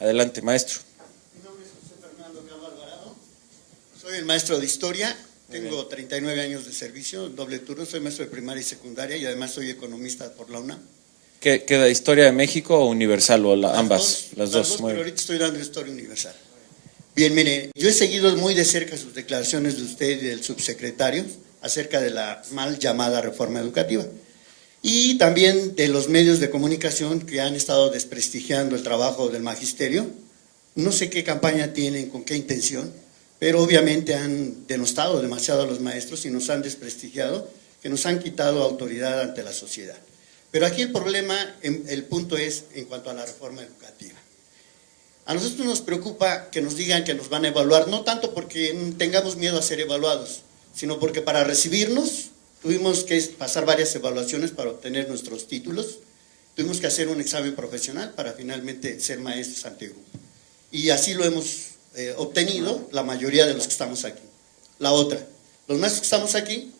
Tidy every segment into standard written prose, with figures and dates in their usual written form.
Adelante, maestro. Mi nombre es José Fernando Cabo Alvarado, soy el maestro de historia, tengo 39 años de servicio, doble turno, soy maestro de primaria y secundaria y además soy economista por la UNAM. ¿Qué queda, historia de México o universal o ambas? Las dos, pero ahorita estoy dando historia universal. Bien, mire, yo he seguido muy de cerca sus declaraciones de usted y del subsecretario acerca de la mal llamada reforma educativa y también de los medios de comunicación que han estado desprestigiando el trabajo del magisterio. No sé qué campaña tienen, con qué intención, pero obviamente han denostado demasiado a los maestros y nos han desprestigiado, que nos han quitado autoridad ante la sociedad. Pero aquí el problema, el punto es en cuanto a la reforma educativa. A nosotros nos preocupa que nos digan que nos van a evaluar, no tanto porque tengamos miedo a ser evaluados, sino porque para recibirnos tuvimos que pasar varias evaluaciones para obtener nuestros títulos, tuvimos que hacer un examen profesional para finalmente ser maestros ante grupo. Y así lo hemos obtenido la mayoría de los que estamos aquí. La otra, los maestros que estamos aquí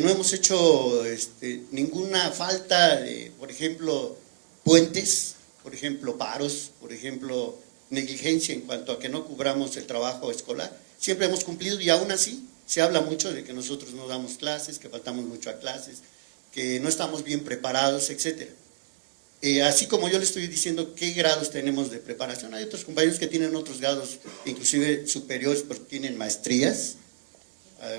no hemos hecho ninguna falta de, por ejemplo, puentes, por ejemplo, paros, por ejemplo, negligencia en cuanto a que no cubramos el trabajo escolar. Siempre hemos cumplido y aún así se habla mucho de que nosotros no damos clases, que faltamos mucho a clases, que no estamos bien preparados, etc. Así como yo le estoy diciendo qué grados tenemos de preparación, hay otros compañeros que tienen otros grados, inclusive superiores, porque tienen maestrías,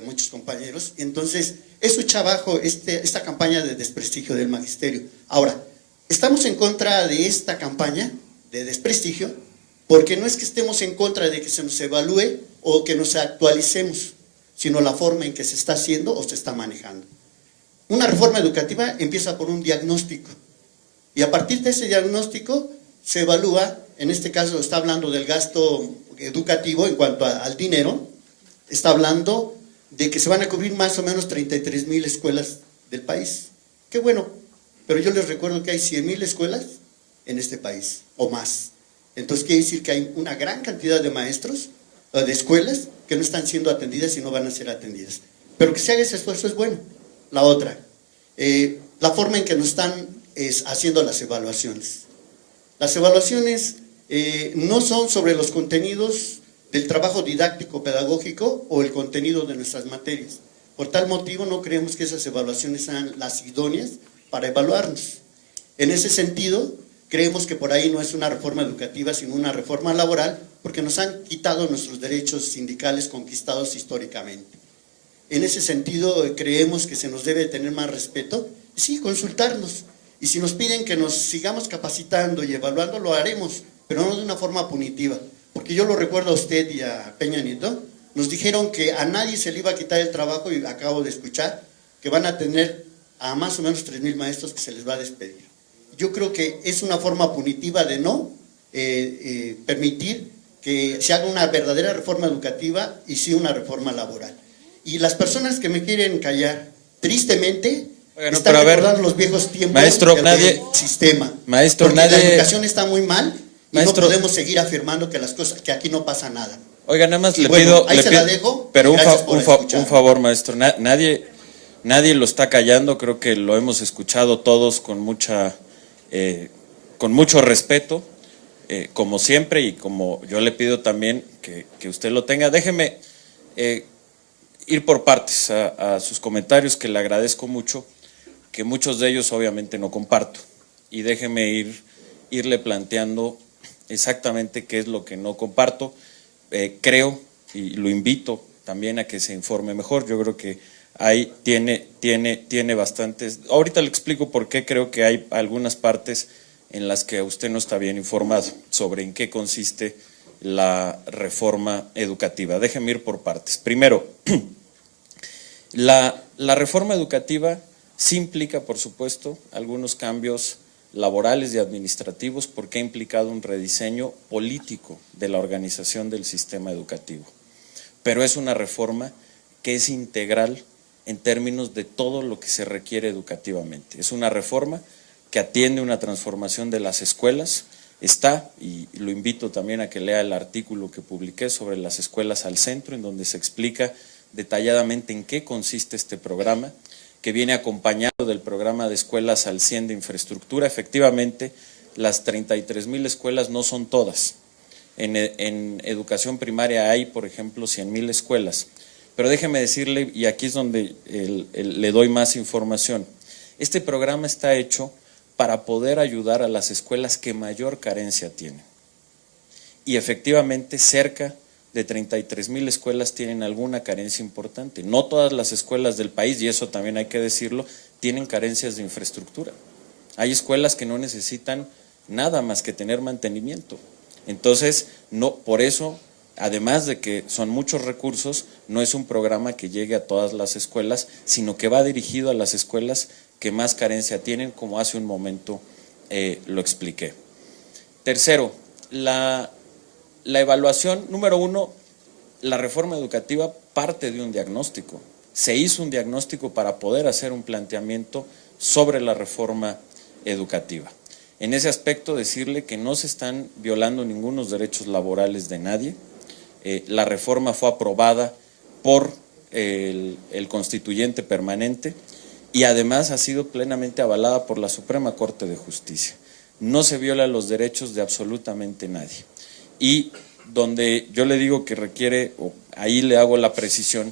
muchos compañeros. Entonces, eso echa abajo esta campaña de desprestigio del magisterio. Ahora, estamos en contra de esta campaña de desprestigio, porque no es que estemos en contra de que se nos evalúe o que nos actualicemos, sino la forma en que se está haciendo o se está manejando. Una reforma educativa empieza por un diagnóstico, y a partir de ese diagnóstico se evalúa, en este caso está hablando del gasto educativo en cuanto al dinero, está hablando de que se van a cubrir más o menos 33,000 escuelas del país. Qué bueno, pero yo les recuerdo que hay 100,000 escuelas en este país, o más. Entonces quiere decir que hay una gran cantidad de maestros, de escuelas, que no están siendo atendidas y no van a ser atendidas. Pero que se haga ese esfuerzo es bueno. La otra, la forma en que nos están haciendo las evaluaciones. Las evaluaciones no son sobre los contenidos del trabajo didáctico pedagógico o el contenido de nuestras materias. Por tal motivo no creemos que esas evaluaciones sean las idóneas para evaluarnos. En ese sentido, creemos que por ahí no es una reforma educativa, sino una reforma laboral, porque nos han quitado nuestros derechos sindicales conquistados históricamente. En ese sentido, creemos que se nos debe tener más respeto, y sí, consultarnos. Y si nos piden que nos sigamos capacitando y evaluando, lo haremos, pero no de una forma punitiva. Porque yo lo recuerdo a usted y a Peña Nieto, nos dijeron que a nadie se le iba a quitar el trabajo y acabo de escuchar que van a tener a más o menos 3,000 maestros que se les va a despedir. Yo creo que es una forma punitiva de no permitir que se haga una verdadera reforma educativa y sí una reforma laboral. Y las personas que me quieren callar, tristemente, están recordando los viejos tiempos del sistema. Maestro, porque la educación está muy mal y no podemos seguir afirmando que las cosas, que aquí no pasa nada. Oiga, nada más le pido, la dejo, pero un favor, maestro, nadie lo está callando, creo que lo hemos escuchado todos con mucho respeto, como siempre, y como yo le pido también que usted lo tenga. Déjeme ir por partes a sus comentarios, que le agradezco mucho, que muchos de ellos obviamente no comparto, y déjeme irle planteando exactamente qué es lo que no comparto. Creo, y lo invito también a que se informe mejor. Yo creo que ahí tiene bastantes. Ahorita le explico por qué creo que hay algunas partes en las que usted no está bien informado sobre en qué consiste la reforma educativa. Déjeme ir por partes. Primero, la reforma educativa sí implica, por supuesto, algunos cambios laborales y administrativos, porque ha implicado un rediseño político de la organización del sistema educativo. Pero es una reforma que es integral en términos de todo lo que se requiere educativamente. Es una reforma que atiende una transformación de las escuelas. Está, y lo invito también a que lea el artículo que publiqué sobre las escuelas al centro, en donde se explica detalladamente en qué consiste este programa, que viene acompañado del programa de escuelas al 100 de infraestructura. Efectivamente, las 33,000 escuelas no son todas, En educación primaria hay, por ejemplo, 100,000 escuelas. Pero déjeme decirle, y aquí es donde le doy más información, este programa está hecho para poder ayudar a las escuelas que mayor carencia tienen. Y efectivamente cerca de 33,000 escuelas tienen alguna carencia importante. No todas las escuelas del país, y eso también hay que decirlo, tienen carencias de infraestructura. Hay escuelas que no necesitan nada más que tener mantenimiento. Entonces, no, por eso, además de que son muchos recursos, no es un programa que llegue a todas las escuelas, sino que va dirigido a las escuelas que más carencia tienen, como hace un momento lo expliqué. Tercero, la evaluación, número uno, la reforma educativa parte de un diagnóstico. Se hizo un diagnóstico para poder hacer un planteamiento sobre la reforma educativa. En ese aspecto, decirle que no se están violando ningunos derechos laborales de nadie. La reforma fue aprobada por el constituyente permanente y además ha sido plenamente avalada por la Suprema Corte de Justicia. No se violan los derechos de absolutamente nadie. Y donde yo le digo que requiere, o ahí le hago la precisión,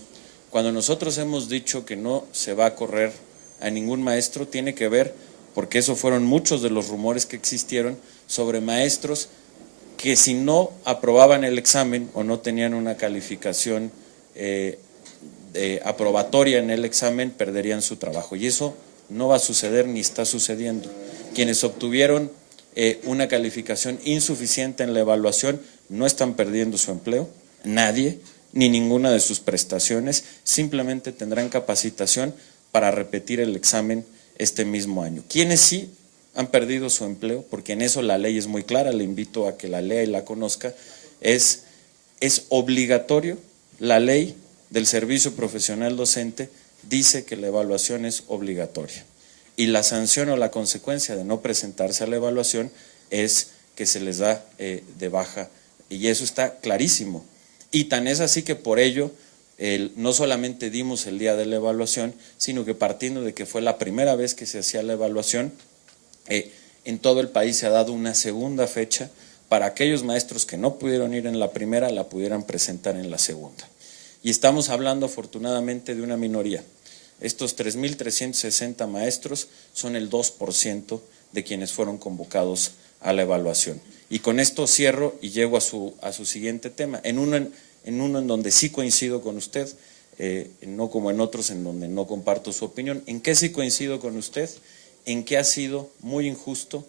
cuando nosotros hemos dicho que no se va a correr a ningún maestro, tiene que ver, porque eso fueron muchos de los rumores que existieron sobre maestros que si no aprobaban el examen o no tenían una calificación aprobatoria en el examen, perderían su trabajo. Y eso no va a suceder ni está sucediendo. Quienes obtuvieron una calificación insuficiente en la evaluación no están perdiendo su empleo, nadie, ni ninguna de sus prestaciones, simplemente tendrán capacitación para repetir el examen este mismo año. Quienes sí han perdido su empleo, porque en eso la ley es muy clara, le invito a que la lea y la conozca, es obligatorio, la ley del servicio profesional docente dice que la evaluación es obligatoria y la sanción o la consecuencia de no presentarse a la evaluación es que se les da de baja, y eso está clarísimo. Y tan es así que por ello no solamente dimos el día de la evaluación, sino que partiendo de que fue la primera vez que se hacía la evaluación, en todo el país se ha dado una segunda fecha para aquellos maestros que no pudieron ir en la primera, la pudieran presentar en la segunda. Y estamos hablando afortunadamente de una minoría. Estos 3,360 maestros son el 2% de quienes fueron convocados a la evaluación. Y con esto cierro y llego a su siguiente tema, en uno en donde sí coincido con usted, no como en otros en donde no comparto su opinión. ¿En qué sí coincido con usted? En que ha sido muy injusto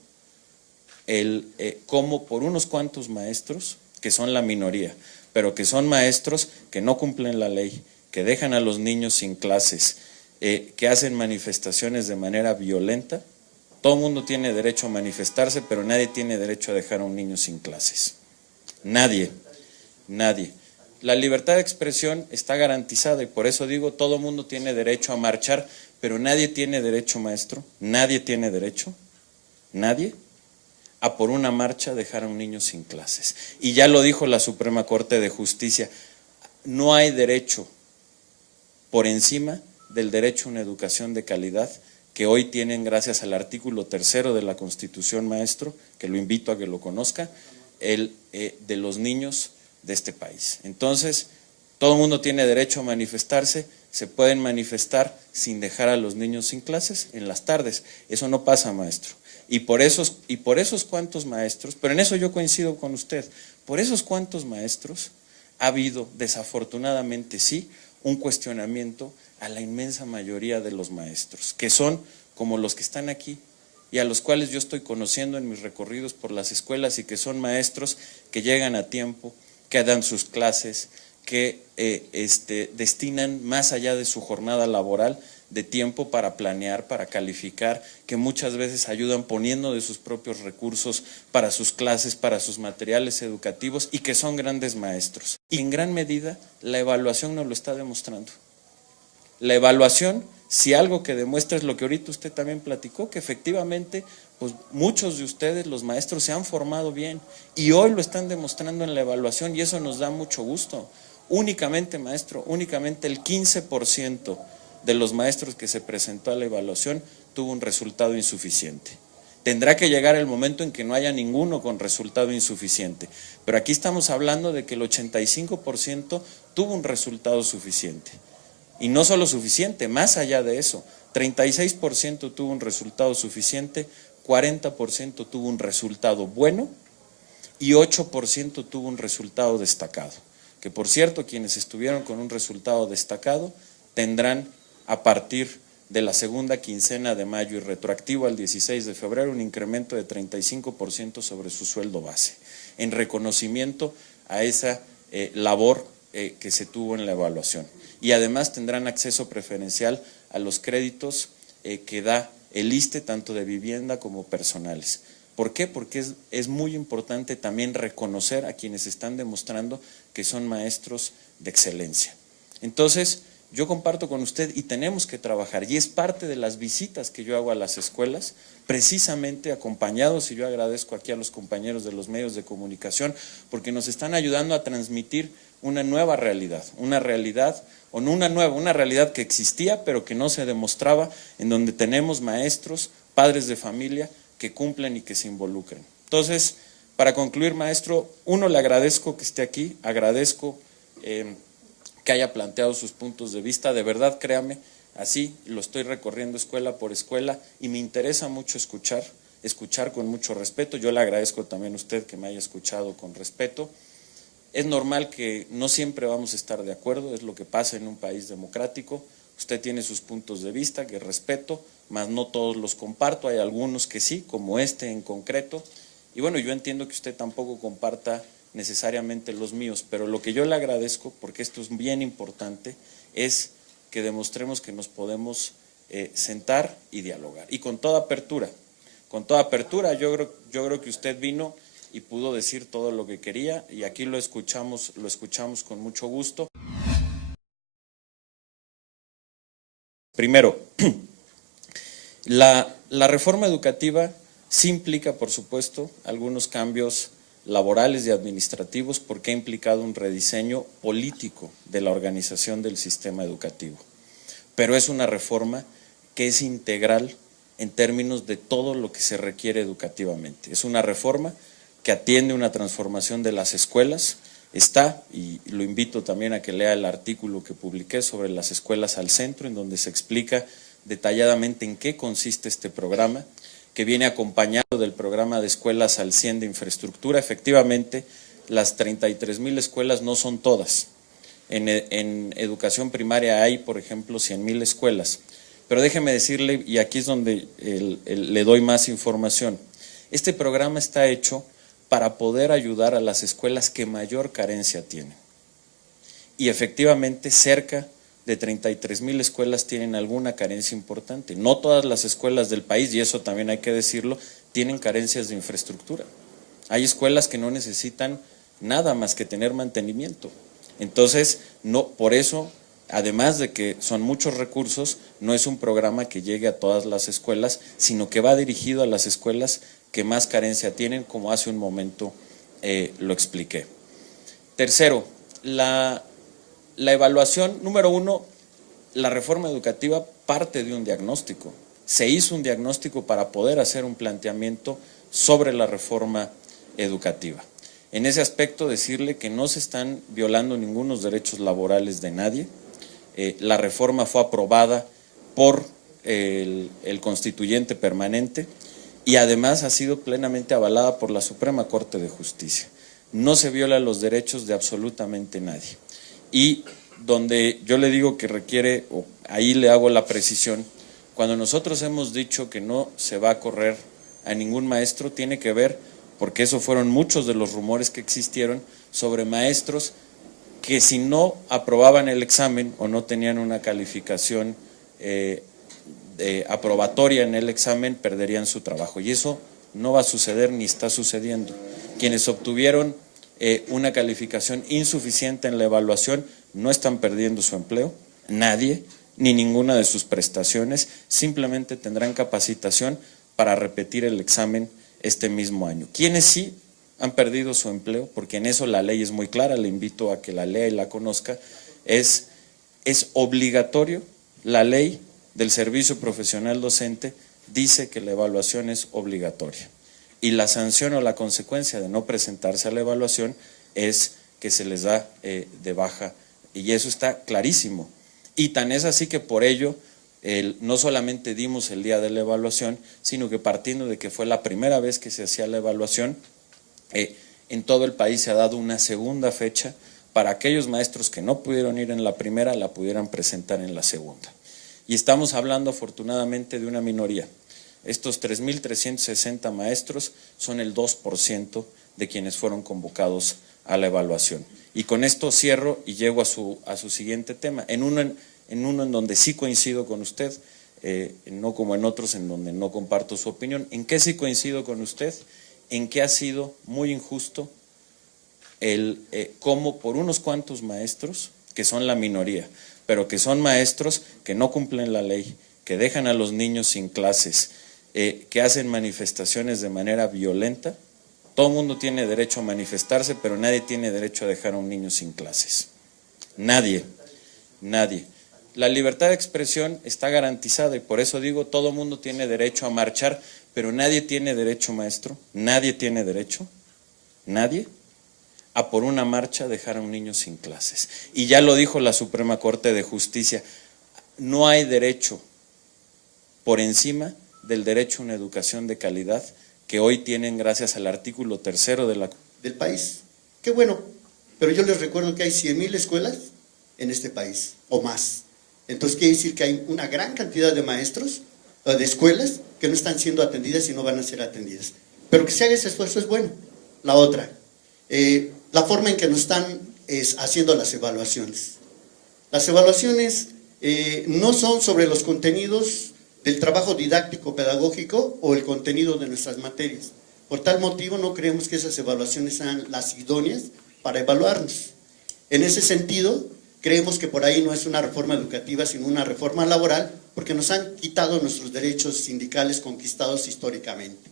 cómo por unos cuantos maestros, que son la minoría, pero que son maestros que no cumplen la ley, que dejan a los niños sin clases, que hacen manifestaciones de manera violenta. Todo el mundo tiene derecho a manifestarse, pero nadie tiene derecho a dejar a un niño sin clases. Nadie, nadie. La libertad de expresión está garantizada y por eso digo, todo el mundo tiene derecho a marchar, pero nadie tiene derecho, maestro, nadie tiene derecho, nadie, a por una marcha dejar a un niño sin clases. Y ya lo dijo la Suprema Corte de Justicia, no hay derecho por encima del derecho a una educación de calidad que hoy tienen gracias al artículo 3º de la Constitución, maestro, que lo invito a que lo conozca, de los niños de este país. Entonces, todo el mundo tiene derecho a manifestarse, se pueden manifestar sin dejar a los niños sin clases en las tardes. Eso no pasa, maestro. Y por esos cuantos maestros, pero en eso yo coincido con usted, por esos cuantos maestros ha habido, desafortunadamente sí, un cuestionamiento a la inmensa mayoría de los maestros, que son como los que están aquí y a los cuales yo estoy conociendo en mis recorridos por las escuelas y que son maestros que llegan a tiempo, que dan sus clases, que destinan más allá de su jornada laboral de tiempo para planear, para calificar, que muchas veces ayudan poniendo de sus propios recursos para sus clases, para sus materiales educativos y que son grandes maestros. Y en gran medida la evaluación nos lo está demostrando. La evaluación, si algo que demuestra es lo que ahorita usted también platicó, que efectivamente pues muchos de ustedes, los maestros, se han formado bien y hoy lo están demostrando en la evaluación y eso nos da mucho gusto. Únicamente, maestro, únicamente el 15% de los maestros que se presentó a la evaluación tuvo un resultado insuficiente. Tendrá que llegar el momento en que no haya ninguno con resultado insuficiente. Pero aquí estamos hablando de que el 85% tuvo un resultado suficiente. Y no solo suficiente, más allá de eso, 36% tuvo un resultado suficiente, 40% tuvo un resultado bueno y 8% tuvo un resultado destacado. Que por cierto, quienes estuvieron con un resultado destacado tendrán a partir de la segunda quincena de mayo y retroactivo al 16 de febrero un incremento de 35% sobre su sueldo base, en reconocimiento a esa labor que se tuvo en la evaluación. Y además tendrán acceso preferencial a los créditos que da el ISSSTE, tanto de vivienda como personales. ¿Por qué? Porque es muy importante también reconocer a quienes están demostrando que son maestros de excelencia. Entonces, yo comparto con usted y tenemos que trabajar, y es parte de las visitas que yo hago a las escuelas, precisamente acompañados, y yo agradezco aquí a los compañeros de los medios de comunicación, porque nos están ayudando a transmitir una nueva realidad, una realidad que existía pero que no se demostraba, en donde tenemos maestros, padres de familia que cumplen y que se involucren. Entonces, para concluir, maestro, uno, le agradezco que esté aquí, agradezco que haya planteado sus puntos de vista, de verdad, créame, así lo estoy recorriendo escuela por escuela y me interesa mucho escuchar con mucho respeto. Yo le agradezco también a usted que me haya escuchado con respeto. Es normal que no siempre vamos a estar de acuerdo, es lo que pasa en un país democrático. Usted tiene sus puntos de vista que respeto, mas no todos los comparto, hay algunos que sí, como este en concreto. Y bueno, yo entiendo que usted tampoco comparta necesariamente los míos, pero lo que yo le agradezco, porque esto es bien importante, es que demostremos que nos podemos sentar y dialogar. Y con toda apertura, yo creo que usted vino y pudo decir todo lo que quería, y aquí lo escuchamos con mucho gusto. Primero, la reforma educativa sí implica, por supuesto, algunos cambios laborales y administrativos, porque ha implicado un rediseño político de la organización del sistema educativo. Pero es una reforma que es integral en términos de todo lo que se requiere educativamente. Es una reforma que atiende una transformación de las escuelas. Está, y lo invito también a que lea el artículo que publiqué sobre las escuelas al centro, en donde se explica detalladamente en qué consiste este programa, que viene acompañado del programa de escuelas al 100 de infraestructura. Efectivamente, las 33,000 escuelas no son todas. En educación primaria hay, por ejemplo, 100,000 escuelas. Pero déjeme decirle, y aquí es donde le doy más información, este programa está hecho para poder ayudar a las escuelas que mayor carencia tienen. Y efectivamente, cerca de 33,000 escuelas tienen alguna carencia importante. No todas las escuelas del país, y eso también hay que decirlo, tienen carencias de infraestructura. Hay escuelas que no necesitan nada más que tener mantenimiento. Entonces, no, por eso, además de que son muchos recursos, no es un programa que llegue a todas las escuelas, sino que va dirigido a las escuelas que más carencia tienen, como hace un momento lo expliqué. Tercero, la evaluación, número uno, la reforma educativa parte de un diagnóstico. Se hizo un diagnóstico para poder hacer un planteamiento sobre la reforma educativa. En ese aspecto, decirle que no se están violando ningunos derechos laborales de nadie. La reforma fue aprobada por el constituyente permanente y además ha sido plenamente avalada por la Suprema Corte de Justicia. No se violan los derechos de absolutamente nadie. Y donde yo le digo que requiere, o ahí le hago la precisión, cuando nosotros hemos dicho que no se va a correr a ningún maestro, tiene que ver, porque eso fueron muchos de los rumores que existieron sobre maestros que si no aprobaban el examen o no tenían una calificación aprobatoria en el examen, perderían su trabajo. Y eso no va a suceder ni está sucediendo. Quienes obtuvieron una calificación insuficiente en la evaluación no están perdiendo su empleo, nadie, ni ninguna de sus prestaciones, simplemente tendrán capacitación para repetir el examen este mismo año. Quienes sí han perdido su empleo, porque en eso la ley es muy clara, le invito a que la lea y la conozca, es obligatorio la ley del servicio profesional docente dice que la evaluación es obligatoria. Y la sanción o la consecuencia de no presentarse a la evaluación es que se les da de baja, y eso está clarísimo. Y tan es así que por ello no solamente dimos el día de la evaluación, sino que partiendo de que fue la primera vez que se hacía la evaluación, en todo el país se ha dado una segunda fecha para aquellos maestros que no pudieron ir en la primera, la pudieran presentar en la segunda. Y estamos hablando afortunadamente de una minoría. Estos 3.360 maestros son el 2% de quienes fueron convocados a la evaluación. Y con esto cierro y llego a su siguiente tema, en uno en donde sí coincido con usted, no como en otros en donde no comparto su opinión. ¿En qué sí coincido con usted? En que ha sido muy injusto cómo por unos cuantos maestros, que son la minoría, pero que son maestros que no cumplen la ley, que dejan a los niños sin clases, que hacen manifestaciones de manera violenta. Todo el mundo tiene derecho a manifestarse, pero nadie tiene derecho a dejar a un niño sin clases. Nadie, nadie. La libertad de expresión está garantizada y por eso digo, todo el mundo tiene derecho a marchar, pero nadie tiene derecho, maestro, nadie tiene derecho, nadie, a por una marcha dejar a un niño sin clases. Y ya lo dijo la Suprema Corte de Justicia, no hay derecho por encima del derecho a una educación de calidad que hoy tienen gracias al artículo 3º del país. Qué bueno, pero yo les recuerdo que hay 100,000 escuelas en este país, o más. Entonces quiere decir que hay una gran cantidad de maestros, de escuelas, que no están siendo atendidas y no van a ser atendidas. Pero que se haga ese esfuerzo es bueno. La otra, la forma en que nos están haciendo las evaluaciones. Las evaluaciones no son sobre los contenidos del trabajo didáctico pedagógico o el contenido de nuestras materias. Por tal motivo no creemos que esas evaluaciones sean las idóneas para evaluarnos. En ese sentido, creemos que por ahí no es una reforma educativa, sino una reforma laboral, porque nos han quitado nuestros derechos sindicales conquistados históricamente.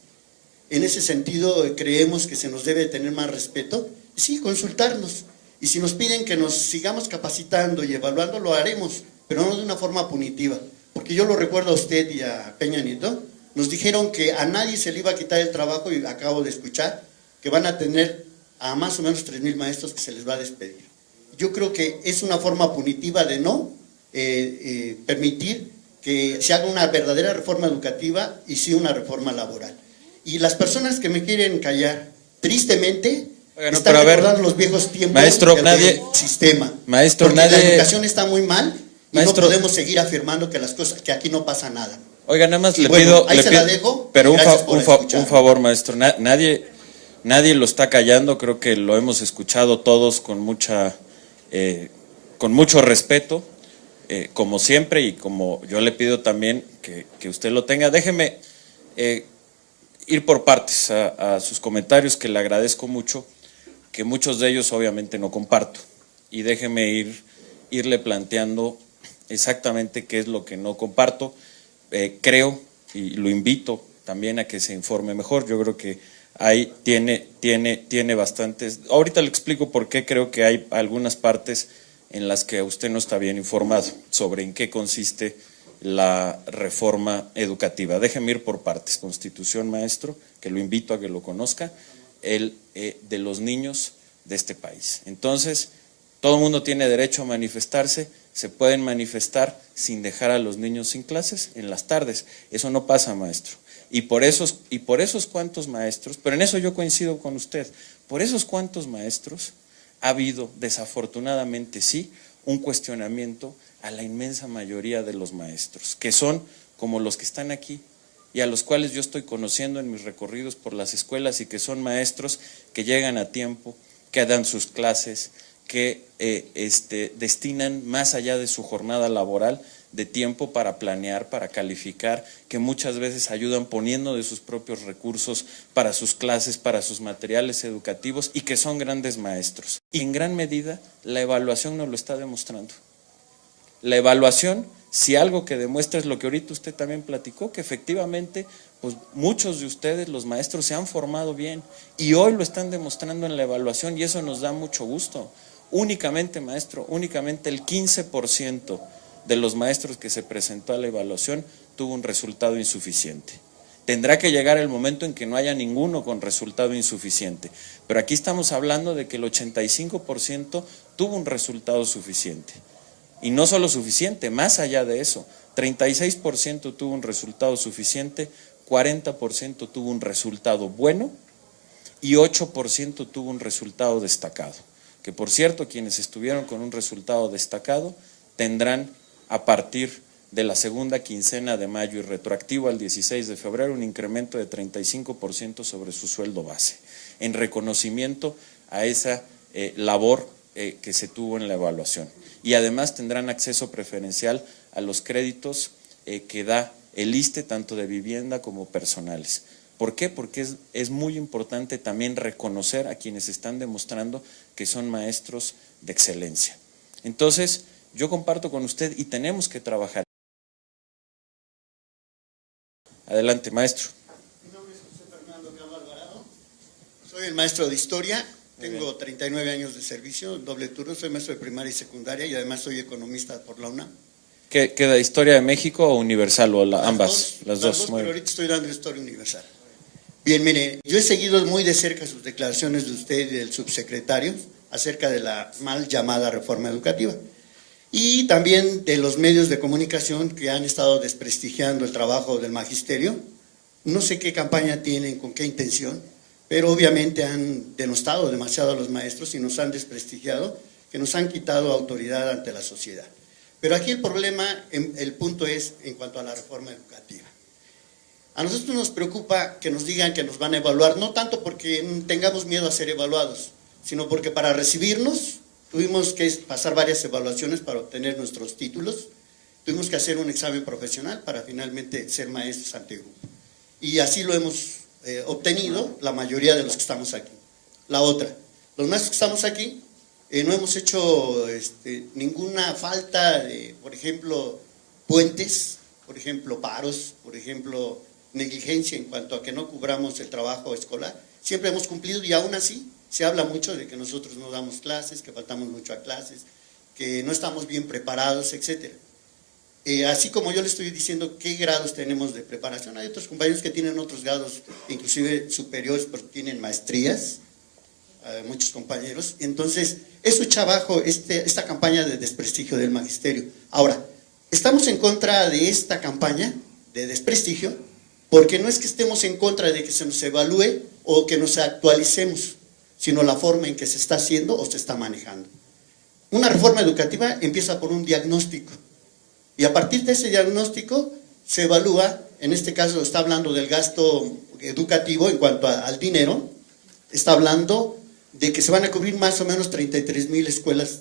En ese sentido, creemos que se nos debe tener más respeto, y sí, consultarnos. Y si nos piden que nos sigamos capacitando y evaluando, lo haremos, pero no de una forma punitiva. Porque yo lo recuerdo a usted y a Peña Nieto, nos dijeron que a nadie se le iba a quitar el trabajo y acabo de escuchar que van a tener a más o menos 3,000 maestros que se les va a despedir. Yo creo que es una forma punitiva de no permitir que se haga una verdadera reforma educativa y sí una reforma laboral. Y las personas que me quieren callar, tristemente, están recordando los viejos tiempos maestro, del sistema. Maestro, porque la educación está muy mal y maestro, no podemos seguir afirmando que las cosas, que aquí no pasa nada. Oiga, nada más y le bueno, pido, ahí se la dejo, pero un favor, maestro, nadie lo está callando, creo que lo hemos escuchado todos con mucho respeto, como siempre, y como yo le pido también que usted lo tenga. Déjeme ir por partes a sus comentarios, que le agradezco mucho, que muchos de ellos obviamente no comparto, y déjeme irle planteando exactamente qué es lo que no comparto. Creo, y lo invito también a que se informe mejor, yo creo que ahí tiene bastantes, ahorita le explico por qué creo que hay algunas partes en las que usted no está bien informado sobre en qué consiste la reforma educativa. Déjeme ir por partes. Constitución, maestro, que lo invito a que lo conozca, de los niños de este país. Entonces, todo el mundo tiene derecho a manifestarse, se pueden manifestar sin dejar a los niños sin clases en las tardes. Eso no pasa, maestro. Y por esos cuantos maestros, pero en eso yo coincido con usted, por esos cuantos maestros ha habido, desafortunadamente sí, un cuestionamiento a la inmensa mayoría de los maestros, que son como los que están aquí y a los cuales yo estoy conociendo en mis recorridos por las escuelas, y que son maestros que llegan a tiempo, que dan sus clases, que destinan más allá de su jornada laboral de tiempo para planear, para calificar, que muchas veces ayudan poniendo de sus propios recursos para sus clases, para sus materiales educativos, y que son grandes maestros. Y en gran medida la evaluación nos lo está demostrando. La evaluación, si algo que demuestra es lo que ahorita usted también platicó, que efectivamente pues muchos de ustedes, los maestros, se han formado bien y hoy lo están demostrando en la evaluación, y eso nos da mucho gusto. Únicamente, maestro, únicamente el 15% de los maestros que se presentó a la evaluación tuvo un resultado insuficiente. Tendrá que llegar el momento en que no haya ninguno con resultado insuficiente. Pero aquí estamos hablando de que el 85% tuvo un resultado suficiente. Y no solo suficiente, más allá de eso, 36% tuvo un resultado suficiente, 40% tuvo un resultado bueno y 8% tuvo un resultado destacado. Que por cierto, quienes estuvieron con un resultado destacado tendrán a partir de la segunda quincena de mayo y retroactivo al 16 de febrero un incremento de 35% sobre su sueldo base, en reconocimiento a esa labor que se tuvo en la evaluación. Y además tendrán acceso preferencial a los créditos que da el ISSSTE, tanto de vivienda como personales. ¿Por qué? Porque es muy importante también reconocer a quienes están demostrando que son maestros de excelencia. Entonces, yo comparto con usted y tenemos que trabajar. Adelante, maestro. Mi nombre es José Fernando Cabo Alvarado, soy el maestro de historia, tengo 39 años de servicio, doble turno, soy maestro de primaria y secundaria y además soy economista por la UNAM. ¿Qué queda, historia de México o universal o ambas? Las dos, pero ahorita estoy dando historia universal. Bien, mire, yo he seguido muy de cerca sus declaraciones de usted y del subsecretario acerca de la mal llamada reforma educativa. Y también de los medios de comunicación que han estado desprestigiando el trabajo del magisterio. No sé qué campaña tienen, con qué intención, pero obviamente han denostado demasiado a los maestros y nos han desprestigiado, que nos han quitado autoridad ante la sociedad. Pero aquí el problema, el punto es en cuanto a la reforma educativa. A nosotros nos preocupa que nos digan que nos van a evaluar, no tanto porque tengamos miedo a ser evaluados, sino porque para recibirnos tuvimos que pasar varias evaluaciones para obtener nuestros títulos, tuvimos que hacer un examen profesional para finalmente ser maestros ante grupo. Y así lo hemos obtenido la mayoría de los que estamos aquí. La otra, los maestros que estamos aquí no hemos hecho ninguna falta de, por ejemplo, puentes, por ejemplo, paros, por ejemplo, negligencia en cuanto a que no cubramos el trabajo escolar. Siempre hemos cumplido y aún así se habla mucho de que nosotros no damos clases, que faltamos mucho a clases, que no estamos bien preparados, etc. Así como yo le estoy diciendo qué grados tenemos de preparación, hay otros compañeros que tienen otros grados, inclusive superiores, porque tienen maestrías, muchos compañeros. Entonces, eso echa abajo esta campaña de desprestigio del magisterio. Ahora, estamos en contra de esta campaña de desprestigio, porque no es que estemos en contra de que se nos evalúe o que nos actualicemos, sino la forma en que se está haciendo o se está manejando. Una reforma educativa empieza por un diagnóstico y a partir de ese diagnóstico se evalúa, en este caso está hablando del gasto educativo en cuanto al dinero, está hablando de que se van a cubrir más o menos 33,000 escuelas